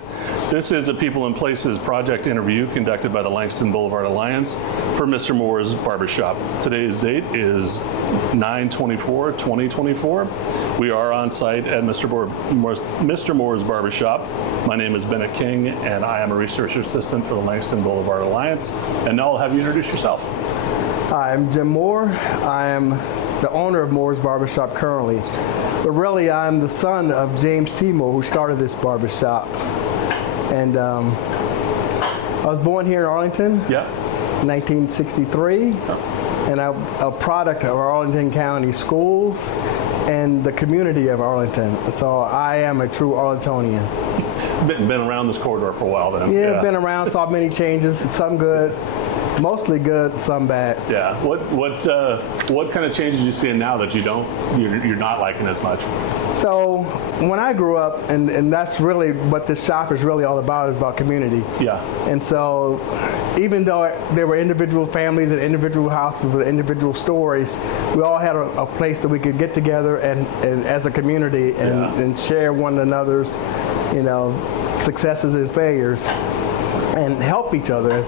Perfect. This is a People and Places project interview conducted by the Langston Boulevard Alliance for Mr. Moore's Barbershop. Today's date is 9/24/2024. We are on site at Mr. Moore's Barbershop. My name is Bennett King, and I am a research assistant for the Langston Boulevard Alliance. And now I'll have you introduce yourself. Hi, I'm Jim Moore. I am the owner of Moore's Barbershop currently. But really, I'm the son of James T. Moore, who started this barbershop. And I was born here in Arlington, 1963. And I'm a product of Arlington County schools and the community of Arlington. So I am a true Arlingtonian. Been around this corridor for a while then. Yeah, been around, saw many changes, some good. Mostly good, some bad. Yeah. What kind of changes you see now that you're not liking as much? So when I grew up, and that's really what this shop is really all about, is about community. Yeah. And so even though there were individual families and individual houses with individual stories, we all had a place that we could get together and as a community and share one another's, successes and failures, and help each other as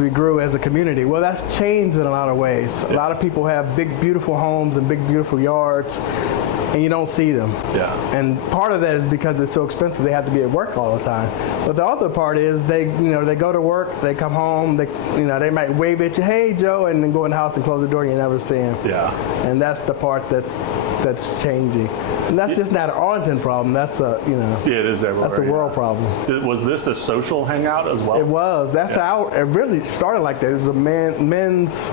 we grew as a community. Well, that's changed in a lot of ways. A lot of people have big, beautiful homes and big, beautiful yards, and you don't see them. Yeah. And part of that is because it's so expensive, they have to be at work all the time. But the other part is they go to work, they come home, they might wave at you, "Hey, Joe," and then go in the house and close the door and you never see them. Yeah. And that's the part that's changing. And that's just not an Arlington problem. That's Yeah, it is everywhere. That's a world problem. Was this a social hangout as well? It was. That's how it really started like that. It was a men's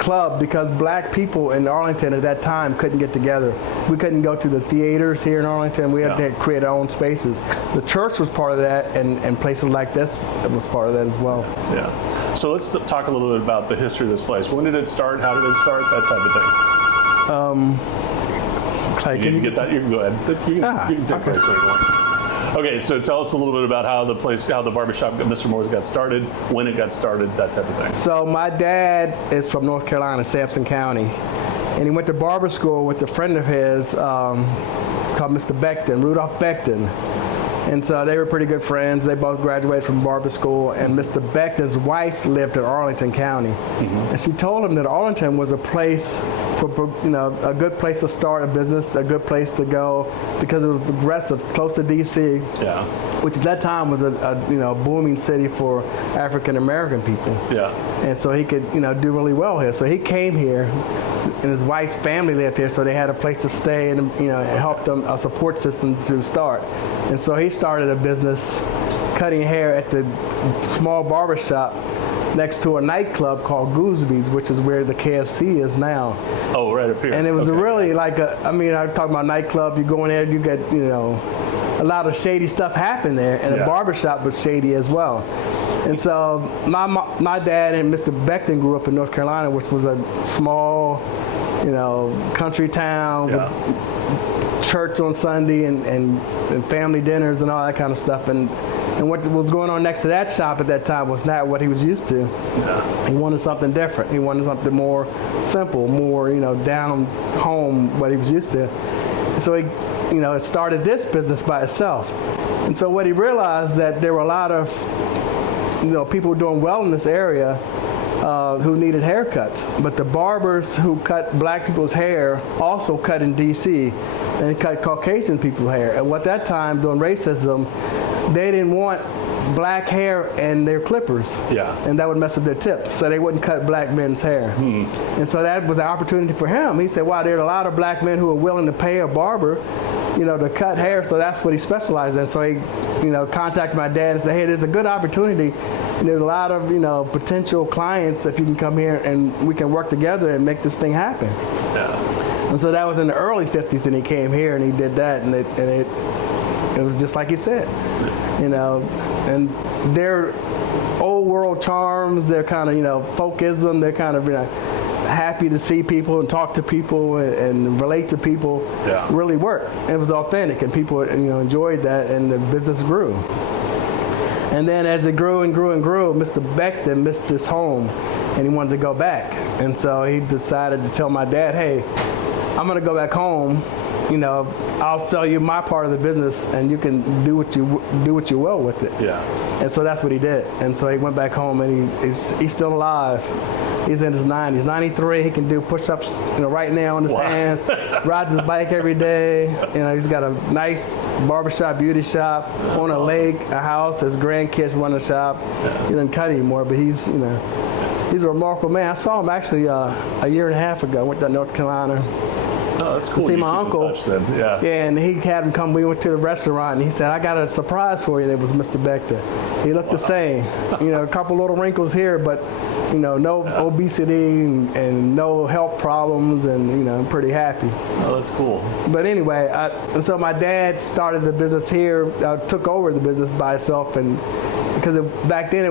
club, because black people in Arlington at that time couldn't get together. We couldn't go to the theaters here in Arlington. We had to create our own spaces. The church was part of that, and places like this was part of that as well. Yeah. So let's talk a little bit about the history of this place. When did it start? How did it start? That type of thing. Can you get that? You can go ahead. You can take place where you want. Okay, so tell us a little bit about how the barbershop, Mr. Moore's, got started, when it got started, that type of thing. So my dad is from North Carolina, Sampson County, and he went to barber school with a friend of his called Mr. Becton, Rudolph Becton. And so they were pretty good friends. They both graduated from barber school, and Mr. Becton's wife lived in Arlington County. Mm-hmm. And she told him that Arlington was a place a good place to start a business, a good place to go, because it was progressive, close to D.C., which at that time was a booming city for African American people. Yeah. And so he could do really well here. So he came here, and his wife's family lived here, so they had a place to stay and helped them, a support system to start. And so he started a business cutting hair at the small barbershop next to a nightclub called Gooseby's, which is where the KFC is now. Oh, right up here. And it was really like I'm talking about nightclub, you go in there, you get, a lot of shady stuff happened there, and the barbershop was shady as well. And so my dad and Mr. Becton grew up in North Carolina, which was a small, country town with church on Sunday and family dinners and all that kind of stuff. And what was going on next to that shop at that time was not what he was used to. Yeah. He wanted something different. He wanted something more simple, more, down home, what he was used to. And so he, started this business by itself. And so what he realized, that there were a lot of, people doing well in this area who needed haircuts. But the barbers who cut black people's hair also cut in D.C. and cut Caucasian people's hair. And at that time, during racism, they didn't want black hair and their clippers. Yeah. And that would mess up their tips. So they wouldn't cut black men's hair. And so that was an opportunity for him. He said, wow, there are a lot of black men who are willing to pay a barber, to cut hair. So that's what he specialized in. So he, contacted my dad and said, hey, there's a good opportunity. And there's a lot of, potential clients if you can come here and we can work together and make this thing happen. Yeah. And so that was in the early 50s, and he came here and he did that, and it was just like he said, and they're old world charms, they're kind of, folkism, they're kind of, happy to see people and talk to people and relate to people really worked. It was authentic, and people enjoyed that, and the business grew. And then as it grew and grew and grew, Mr. Becton missed his home, and he wanted to go back. And so he decided to tell my dad, hey, I'm going to go back home. You know, I'll sell you my part of the business, and you can do what you will with it. Yeah. And so that's what he did. And so he went back home, and he's still alive. He's in his 90s, 93. He can do push-ups, you know, right now on his hands. Rides his bike every day. You know, he's got a nice barbershop, beauty shop on a lake, a house. His grandkids run the shop. Yeah. He doesn't cut anymore, but he's a remarkable man. I saw him actually a year and a half ago. I went to North Carolina. Oh, that's cool. To see my uncle. Yeah. Yeah, and he had him come. We went to the restaurant, and he said, "I got a surprise for you." And it was Mr. Bector. He looked the same. You know, a couple little wrinkles here, but you know, no obesity and no health problems, and you know, I'm pretty happy. Oh, that's cool. But anyway, so my dad started the business here. Took over the business by itself, and because back then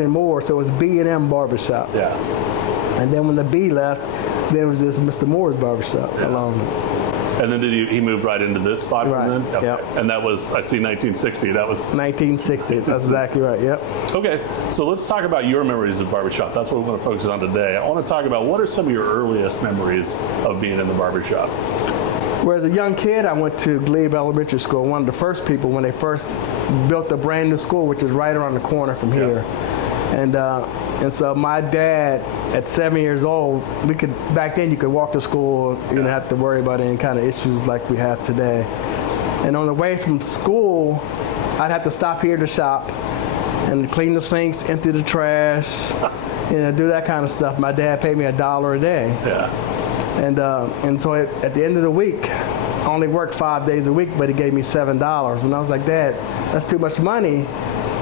and more, so it was B&M Barbershop. Yeah. And then when the B left, then it was just Mr. Moore's Barbershop alone. And then he moved right into this spot from then? Okay. Yep. And that was, I see 1960. That was 1960. That's exactly right. Yep. Okay, so let's talk about your memories of barbershop. That's what we want to focus on today. I want to talk about what are some of your earliest memories of being in the barbershop? Well, as a young kid, I went to Glebe Elementary School, one of the first people when they first built a brand new school, which is right around the corner from here. And so my dad, at 7 years old, back then you could walk to school, you didn't have to worry about any kind of issues like we have today. And on the way from school, I'd have to stop here to shop and clean the sinks, empty the trash, you know, do that kind of stuff. My dad paid me $1 a day. Yeah. And so at the end of the week, I only worked 5 days a week, but he gave me $7. And I was like, Dad, that's too much money.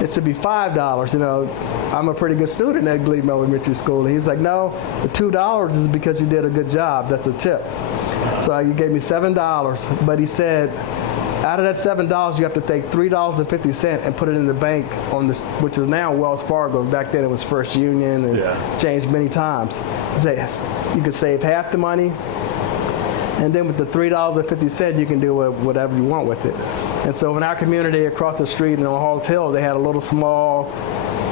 It should be $5. You know, I'm a pretty good student at Glebe Elementary School. And he's like, no, the $2 is because you did a good job. That's a tip. So he gave me $7. But he said, out of that $7, you have to take $3.50 and put it in the bank which is now Wells Fargo. Back then it was First Union and changed many times. He said, you could save half the money, and then with the $3.50, you can do whatever you want with it. And so in our community across the street in Halls Hill, they had a little small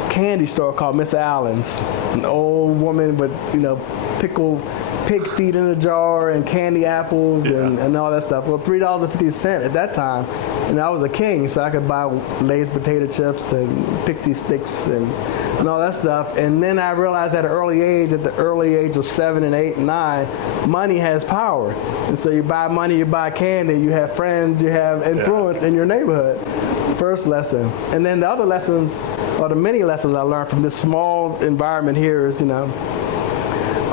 candy store called Miss Allen's. An old woman with, you know, pickled pig feet in a jar and candy apples and all that stuff. Well, $3.50 at that time, and I was a king, so I could buy Lay's potato chips and Pixie sticks and all that stuff. And then I realized at the early age of 7 and 8 and 9, money has power. And so you buy money, you buy candy, you have friends, you have influence in your neighborhood. First lesson. And then the other lessons, or the many lessons I learned from this small environment here is, you know,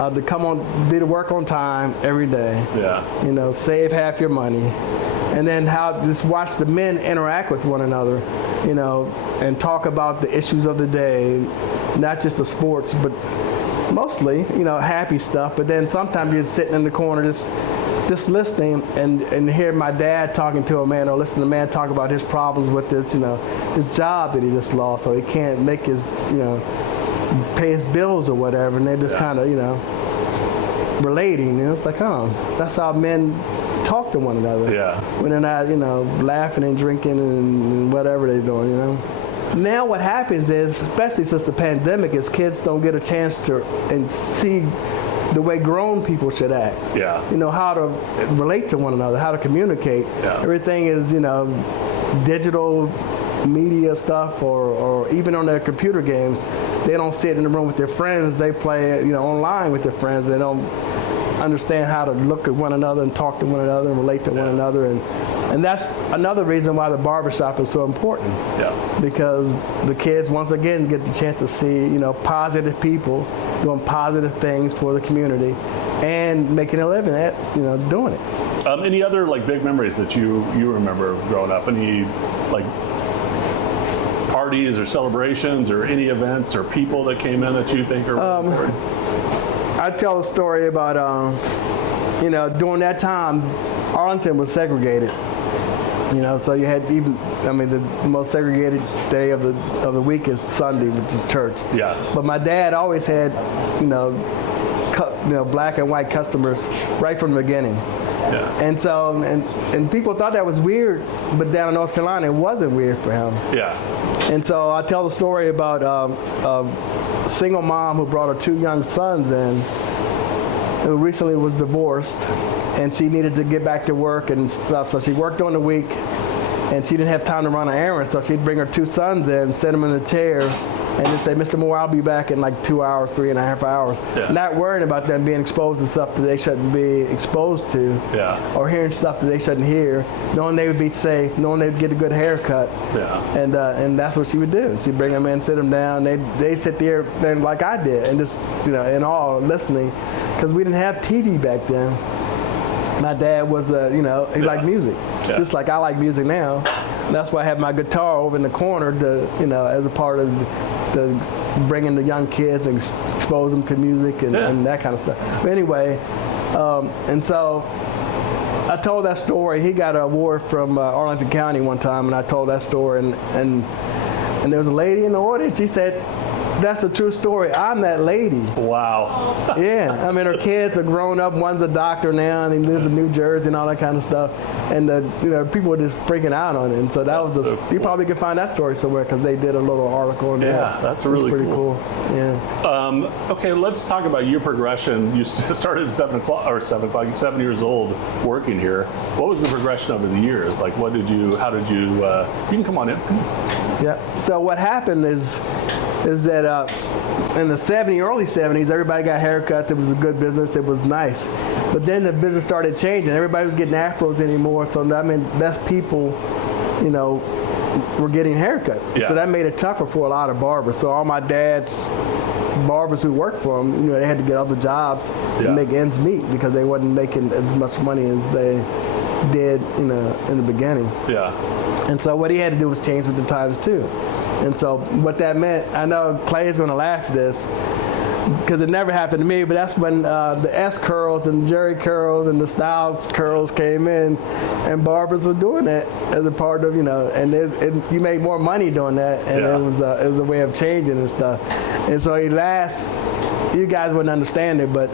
to do the work on time every day. Yeah. You know, save half your money. And then just watch the men interact with one another, you know, and talk about the issues of the day, not just the sports, but mostly, you know, happy stuff. But then sometimes you're sitting in the corner just listening and hear my dad talking to a man, or listen to a man talk about his problems with this, you know, his job that he just lost, so he can't make his, you know, pay his bills or whatever, and they're just kind of, you know, relating. You know, it's like, oh, that's how men talk to one another. Yeah. When they're not, you know, laughing and drinking and whatever they're doing, you know. Now what happens is, especially since the pandemic, is kids don't get a chance to see the way grown people should act. Yeah. You know, how to relate to one another, how to communicate. Yeah. Everything is, you know, digital media stuff, or even on their computer games. They don't sit in the room with their friends. They play, you know, online with their friends. They don't understand how to look at one another and talk to one another and relate to one another. And that's another reason why the barbershop is so important. Yeah. Because the kids, once again, get the chance to see, you know, positive people doing positive things for the community and making a living at, you know, doing it. Any other, like, big memories that you remember of growing up? Any, like, parties or celebrations or any events or people that came in that you think are really important? I tell a story about, you know, during that time, Arlington was segregated. You know, so you had the most segregated day of the week is Sunday, which is church. Yeah. But my dad always had, you know, black and white customers right from the beginning. Yeah. And so, and people thought that was weird, but down in North Carolina, it wasn't weird for him. Yeah. And so I tell the story about a single mom who brought her 2 young sons in, who recently was divorced, and she needed to get back to work and stuff. So she worked on the week, and she didn't have time to run an errand. So she'd bring her 2 sons in, sit them in a chair, and then say, Mr. Moore, I'll be back in like 2 hours, 3.5 hours. Yeah. Not worrying about them being exposed to stuff that they shouldn't be exposed to, Yeah. or hearing stuff that they shouldn't hear, knowing they would be safe, knowing they'd get a good haircut. Yeah. And that's what she would do. She'd bring them in, sit them down. They sit there like I did, and just, in awe, listening, because we didn't have TV back then. My dad was, he liked music, just like I like music now. And that's why I have my guitar over in the corner to, as a part of the bringing the young kids and expose them to music and that kind of stuff. But anyway, and so I told that story. He got an award from Arlington County one time, and I told that story, and there was a lady in the audience. She said, "That's a true story. I'm that lady." Wow. Yeah, I mean, her kids are grown up. One's a doctor now, and he lives in New Jersey and all that kind of stuff. And people were just freaking out on it. And so That's so you cool. probably can find that story somewhere because they did a little article on that. Yeah, that's It was really pretty cool. Yeah. Okay, let's talk about your progression. You started at 7 years old working here. What was the progression over the years? Like, how did you, you can come on in. Yeah. So what happened is that in the early 70s, everybody got haircuts. It was a good business. It was nice. But then the business started changing. Everybody was getting afros anymore. So that meant less people, were getting haircut. Yeah. So that made it tougher for a lot of barbers. So all my dad's barbers who worked for him, they had to get other jobs to make ends meet because they wasn't making as much money as they did, in the beginning. Yeah. And so what he had to do was change with the times too. And so what that meant, I know Clay is going to laugh at this because it never happened to me, but that's when the S curls and Jerry curls and the style curls came in, and barbers were doing that as a part of, and you made more money doing that, and it was a way of changing and stuff. And so he laughs. You guys wouldn't understand it, but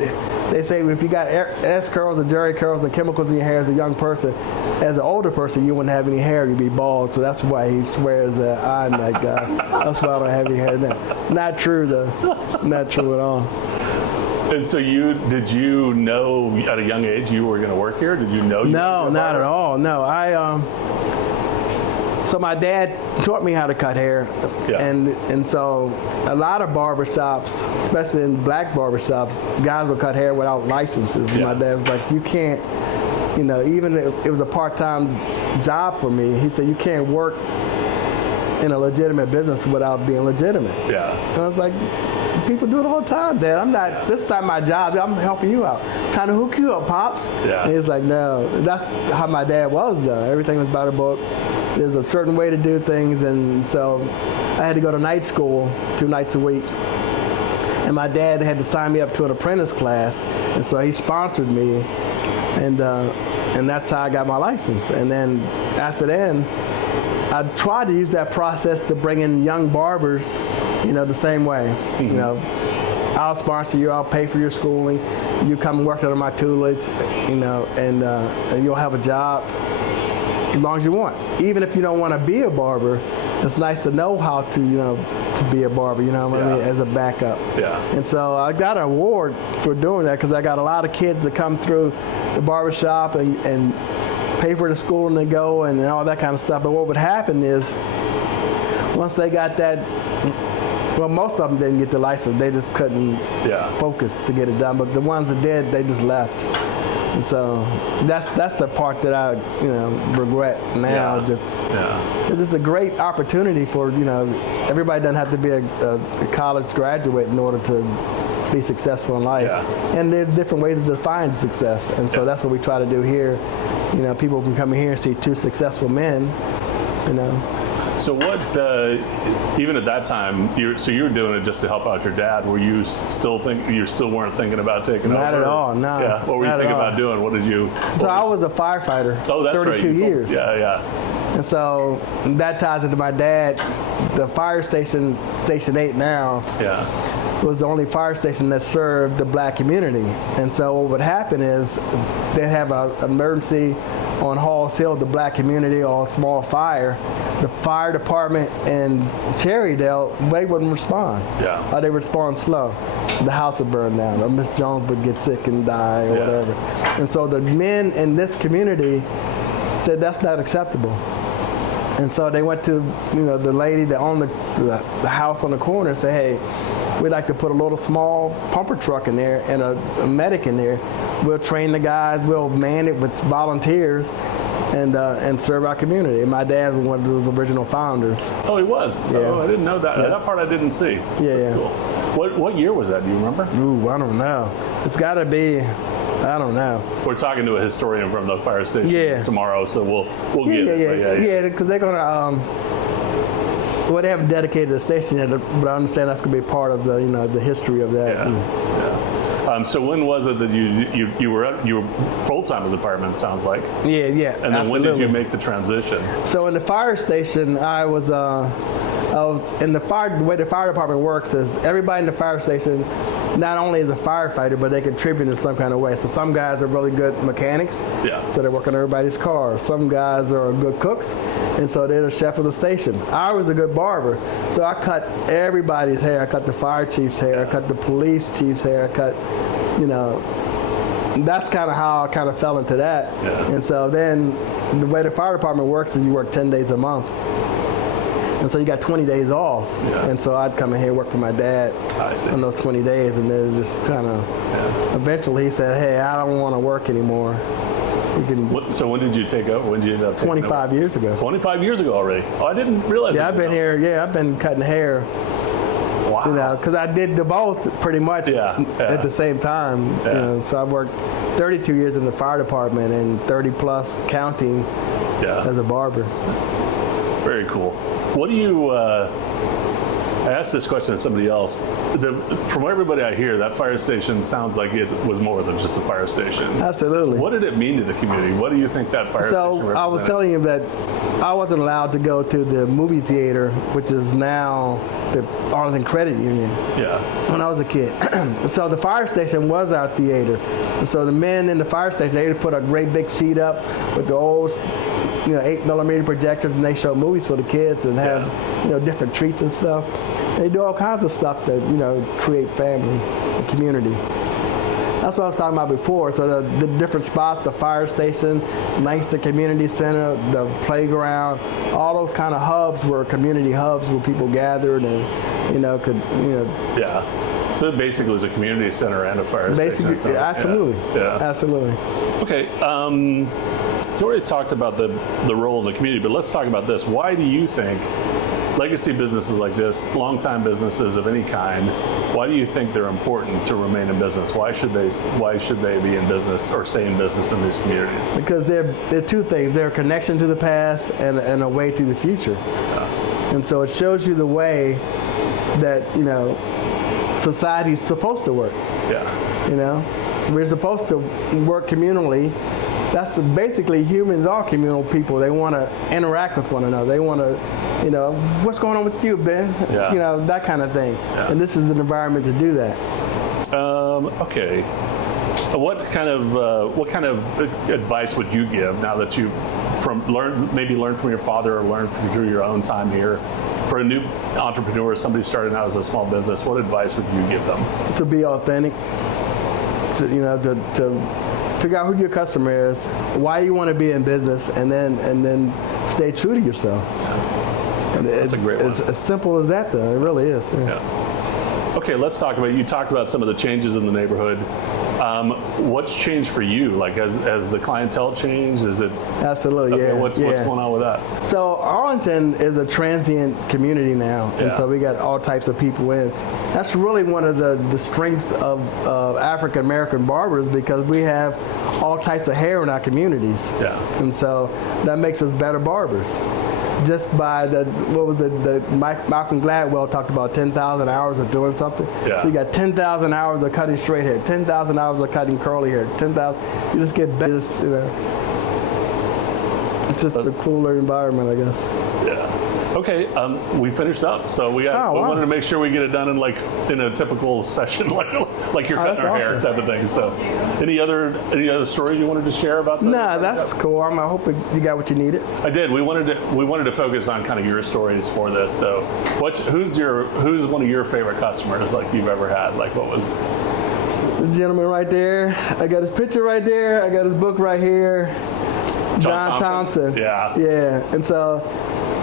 they say if you got S curls and Jerry curls and chemicals in your hair as a young person, as an older person, you wouldn't have any hair. You'd be bald. So that's why he swears that I'm that guy. That's why I don't have any hair now. Not true, though. Not true at all. And so did you know at a young age you were going to work here? Did you know? No, not at all. No, so my dad taught me how to cut hair, and so a lot of barbershops, especially in black barbershops, guys would cut hair without licenses. And my dad was like, you can't, even if it was a part-time job for me, he said, you can't work in a legitimate business without being legitimate. Yeah. And I was like, people do it all the time, Dad. This is not my job. I'm helping you out. Trying to hook you up, Pops. Yeah. And he's like, no. That's how my dad was, though. Everything was by the book. There's a certain way to do things, and so I had to go to night school 2 nights a week. And my dad had to sign me up to an apprentice class, and so he sponsored me, and that's how I got my license. And then after then, I tried to use that process to bring in young barbers, the same way. Mm-hmm. I'll sponsor you, I'll pay for your schooling, you come and work under my tutelage, and you'll have a job as long as you want. Even if you don't want to be a barber, it's nice to know how to, to be a barber, I mean, as a backup. Yeah. And so I got an award for doing that because I got a lot of kids that come through the barbershop and pay for the school and they go and all that kind of stuff. But what would happen is once they got that, well, most of them didn't get the license. They just couldn't focus to get it done. But the ones that did, they just left. And so that's the part that I regret now. It's just a great opportunity for everybody doesn't have to be a college graduate in order to be successful in life. And there's different ways to define success. And so that's what we try to do here. People can come in here and see 2 successful men. So what? Even at that time, you were doing it just to help out your dad. Were you still weren't thinking about taking over? Not at all. No. Yeah. What were you thinking about doing? What did you? So I was a firefighter. Oh, that's 32 right. You told years. us. Yeah. And so that ties into my dad. The fire station, Station 8 now. Yeah. was the only fire station that served the black community. And so what would happen is they'd have an emergency on Halls Hill, the black community, or a small fire. The fire department in Cherrydale, they wouldn't respond. Yeah. Or they would respond slow. The house would burn down, or Miss Jones would get sick and die, or whatever. And so the men in this community said that's not acceptable. And so they went to, the lady that owned the house on the corner and said, hey, we'd like to put a little small pumper truck in there and a medic in there. We'll train the guys, we'll man it with volunteers and serve our community. And my dad was one of those original founders. Oh, he was? Yeah. Oh, I didn't know that. Yeah. That part I didn't see. Yeah, That's yeah. cool. What year was that? Do you remember? Ooh, I don't know. It's got to be, I don't know. We're talking to a historian from the fire station tomorrow, so we'll get it. Yeah, because they're going to, well, they haven't dedicated a station yet, but I understand that's going to be part of the history of that. Yeah. So when was it that you were full time as a fireman? Sounds like. Yeah. And then when did you make the transition? So in the fire station, I was in the fire. The way the fire department works is everybody in the fire station not only is a firefighter, but they contribute in some kind of way. So some guys are really good mechanics. Yeah. So they work on everybody's cars. Some guys are good cooks, and so they're the chef of the station. I was a good barber, so I cut everybody's hair. I cut the fire chief's hair. I cut the police chief's hair. I cut, that's kind of how I kind of fell into that. Yeah. And so then the way the fire department works is you work 10 days a month. And so you got 20 days off. Yeah. And so I'd come in here and work for my dad on those 20 days. And then just kind of, eventually he said, hey, I don't want to work anymore. You can. So when did you take over? When did you end up taking 25 over? years ago. 25 years ago already. Oh, I didn't realize that. Yeah, I've been here. Yeah, I've been cutting hair. Wow. Because I did the both pretty much at the same time. Yeah. So I worked 32 years in the fire department and 30 plus counting as a barber. Very cool. What do you, I asked this question to somebody else. From everybody I hear, that fire station sounds like it was more than just a fire station. Absolutely. What did it mean to the community? What do you think that fire station represented? I was telling you that I wasn't allowed to go to the movie theater, which is now the Arlington Credit Union. Yeah. When I was a kid. So the fire station was our theater. And so the men in the fire station, they would put a great big sheet up with the old 8mm projectors, and they show movies for the kids and have different treats and stuff. They do all kinds of stuff that create family and community. That's what I was talking about before. So the different spots, the fire station, Langston Community Center, the playground, all those kind of hubs were community hubs where people gathered and could. Yeah. So it basically was a community center and a fire station. Absolutely. Yeah. Absolutely. Okay. You already talked about the role in the community, but let's talk about this. Why do you think legacy businesses like this, long-time businesses of any kind, why do you think they're important to remain in business? Why should they be in business or stay in business in these communities? Because they're two things. They're a connection to the past and a way to the future. Yeah. And so it shows you the way that society's supposed to work. Yeah. We're supposed to work communally. That's basically, humans are communal people. They want to interact with one another. They want to, what's going on with you, Ben? Yeah. That kind of thing. Yeah. And this is an environment to do that. Okay. What kind of advice would you give now that you learned from your father or learned through your own time here? For a new entrepreneur, somebody starting out as a small business, what advice would you give them? To be authentic. To figure out who your customer is, why you want to be in business, and then stay true to yourself. That's a great one. It's as simple as that, though. It really is. Yeah. Okay, let's talk about, you talked about some of the changes in the neighborhood. What's changed for you? Like, has the clientele changed? Is it? Absolutely, okay, What's going on with that? So Arlington is a transient community now, and so we got all types of people in. That's really one of the strengths of African American barbers, because we have all types of hair in our communities. Yeah. And so that makes us better barbers. Just by Malcolm Gladwell talked about 10,000 hours of doing something. Yeah. So you got 10,000 hours of cutting straight hair, 10,000 hours of cutting curly hair, 10,000. You just get better. It's just a cooler environment, I guess. Yeah. Okay, we finished up, so we wanted to make sure we get it done in a typical session, like you're cutting our hair type of thing. So, any other stories you wanted to share about that? Nah, that's cool. I hope you got what you needed. I did. We wanted to focus on kind of your stories for this. So, who's one of your favorite customers like you've ever had? Like, what was? The gentleman right there. I got his picture right there. I got his book right here. John Thompson. Yeah. Yeah, and so.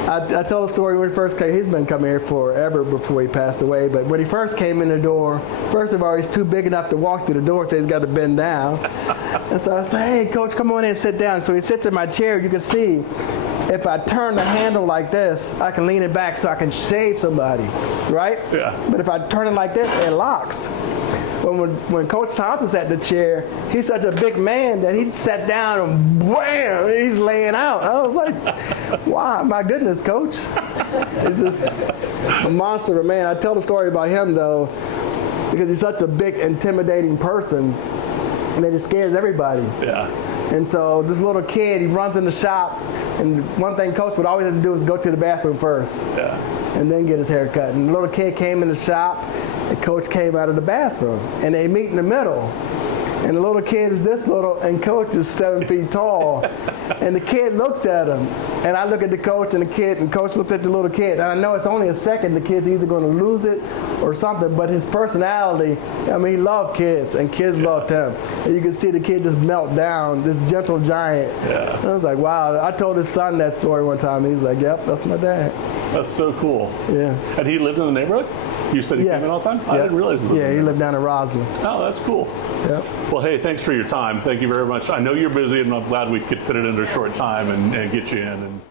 I tell the story when he first came. He's been coming here forever before he passed away. But when he first came in the door, first of all, he's too big enough to walk through the door, so he's got to bend down. And so I say, hey, Coach, come on in and sit down. So he sits in my chair. You can see if I turn the handle like this, I can lean it back so I can shave somebody, right? Yeah. But if I turn it like this, it locks. When Coach Thompson sat in the chair, he's such a big man that he sat down and wham, he's laying out. I was like, wow, my goodness, Coach. He's just a monster of a man. I tell the story about him, though, because he's such a big, intimidating person, and that he scares everybody. Yeah. And so this little kid, he runs in the shop, and one thing Coach would always have to do is go to the bathroom first. Yeah. And then get his hair cut. And the little kid came in the shop, and Coach came out of the bathroom, and they meet in the middle. And the little kid is this little, and Coach is 7 feet tall. And the kid looks at him, and I look at the coach and the kid, and Coach looks at the little kid. And I know it's only a second, the kid's either going to lose it or something, but his personality, I mean, he loved kids, and kids loved him. And you can see the kid just melt down, this gentle giant. Yeah. And I was like, wow. I told his son that story one time, and he was like, yep, that's my dad. That's so cool. Yeah. And he lived in the neighborhood? You said he came in all the time? I didn't realize he lived he lived down in Roslyn. Oh, that's cool. Yep. Well, hey, thanks for your time. Thank you very much. I know you're busy, and I'm glad we could fit it into a short time and get you in. And